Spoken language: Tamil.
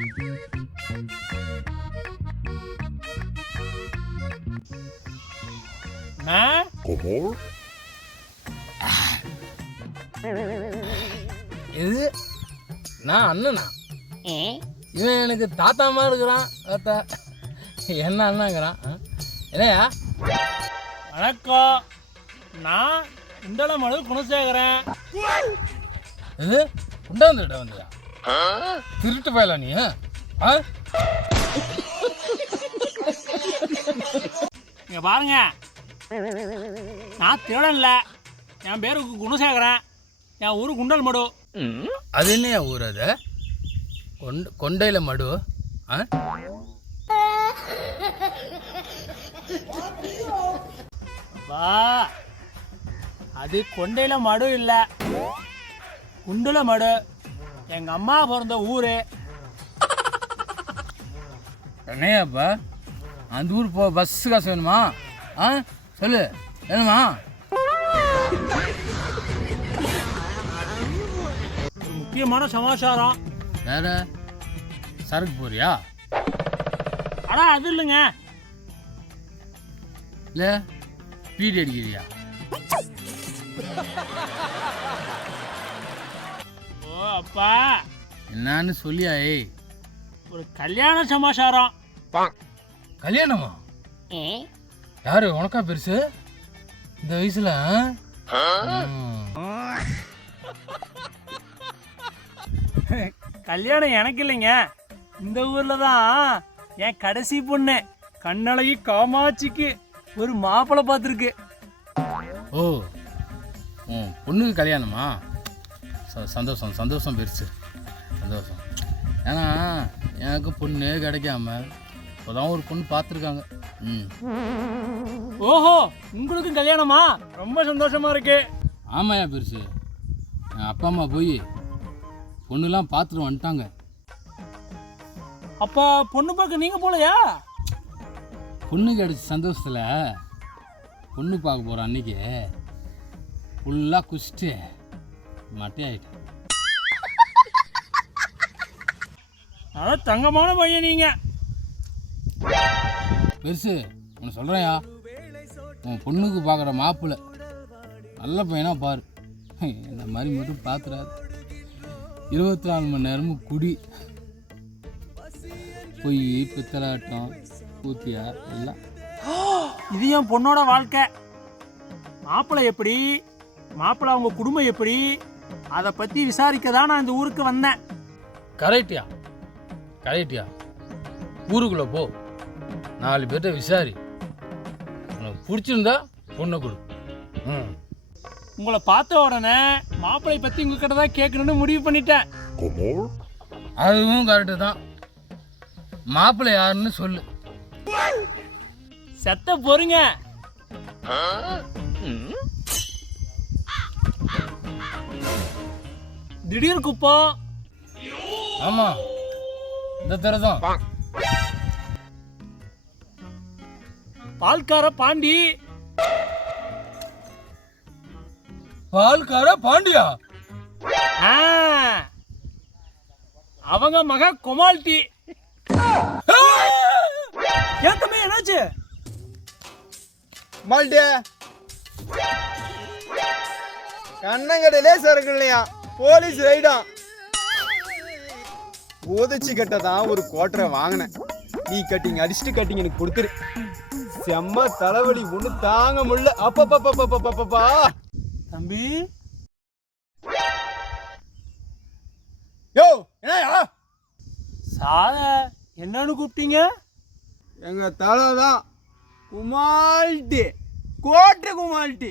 இது நான் அண்ணனா? இவன் எனக்கு தாத்தாமா இருக்கிறான். தாத்தா என்ன அண்ணாங்கிறான்? என்னையா? வணக்கம், நான் குண்டலமடு குணசேகரன். இது குண்டாந்துட வந்ததா? திருட்டு பயலா நீ? இங்க பாருங்க, நான் திருடன்ல. என் பேரு குணசேகரன். என் ஊரு குண்டல்மடு. அது என்னையா ஊர்? அது கொண்டையில மடு. அது கொண்டையில மடு இல்ல, குண்டுல மடு. எங்க அம்மா பிறந்த ஊரு. என்னையாப்பா அந்த ஊர் போ பஸ் காசு வேணுமா? சொல்லு, வேணுமா? முக்கியமான சமாச்சாரம். வேற சரக்கு போறியா? அடா அது இல்லைங்க. இல்ல பீடி அடிக்கிறியா? ஓ அப்பா, என்னன்னு சொல்லியா? ஒரு கல்யாண சமாச்சாரம். கல்யாணமா? யாரு உனக்கா பெருசு இந்த வயசுல? கல்யாணம் எனக்கு இல்லைங்க, இந்த ஊர்ல தான் என் கடைசி பொண்ணு கண்ணழகி காமாட்சிக்கு ஒரு மாப்பிள்ளை பார்த்துருக்கு. ஓ, பொண்ணுக்கு கல்யாணமா? சந்தோஷம் சந்தோஷம், பெருசு சந்தோஷம். ஏன்னா எனக்கு பொண்ணு கிடைக்காம இப்போதான் ஒரு பொண்ணு பார்த்துருக்காங்க. ஓஹோ, உங்களுக்கும் கல்யாணமா? ரொம்ப சந்தோஷமா இருக்கு. ஆமாயா பெருசு, என் அப்பா அம்மா போய் பொண்ணுலாம் பார்த்துட்டு வந்துட்டாங்க. அப்போ பொண்ணு பார்க்க நீங்க போலையா? பொண்ணு கிடைச்ச சந்தோஷத்தில் பொண்ணு பார்க்க போகிற அன்னைக்கு ஃபுல்லாக குச்சிட்டு மட்டையாயிட்டேன். அதான் தங்கமான பையன் நீங்க. பெருசு உன்னை சொல்கிறேயா, உன் பொண்ணுக்கு பார்க்குற மாப்பிள்ளை நல்ல பையனா பாரு. இந்த மாதிரி மட்டும் பார்த்துறாரு. 24 மணி நேரமும் குடி, பொய், பித்தலாட்டம், கூத்தியா எல்லாம். இது என் பொண்ணோட வாழ்க்கை. மாப்பிள்ளை எப்படி, மாப்பிள்ளை அவங்க குடும்பம் எப்படி, அதை பற்றி விசாரிக்க தான் நான் இந்த ஊருக்கு வந்தேன். கரெக்டியா? கரெக்டியா? ஊருக்குள்ளே போ, 4 பேர்கிட்ட விசாரி, உனக்கு பிடிச்சிருந்தா பொண்ணை கொடு. உங்களை பார்த்த உடனே மாப்பிள்ளை பற்றி உங்ககிட்ட தான் கேட்கணும்னு முடிவு பண்ணிட்டேன். அதுவும் கரெக்டு தான். மாப்பிள்ளை யாருன்னு சொல்லு. செத்த பொறுங்க. திடீர் குப்பம். ஆமா, இந்த தெருதான். பால்கார பாண்டி. பால்கார பாண்டியா? அவங்க மக கொமால்டி. ஏன் தம்பி, என்னாச்சு? மால்டே கண்ணங்கடையிலே சரக்கு இல்லையா, போலீஸ் ரைடா. ஓதச்சி கட்ட தான் ஒரு கோட்டரை வாங்கினேன். நீ கட்டிங் அடிச்சுட்டு கட்டிங் எனக்கு கொடுத்துரு. செம்ம தலைவலி, ஒண்ணு தாங்க முடியல. அப்பப்பா தம்பி, யோ என்னயா சாத என்னன்னு கூப்பிட்டீங்க? எங்க தலை தான் குமால்டி, கோட்டை குமால்டி.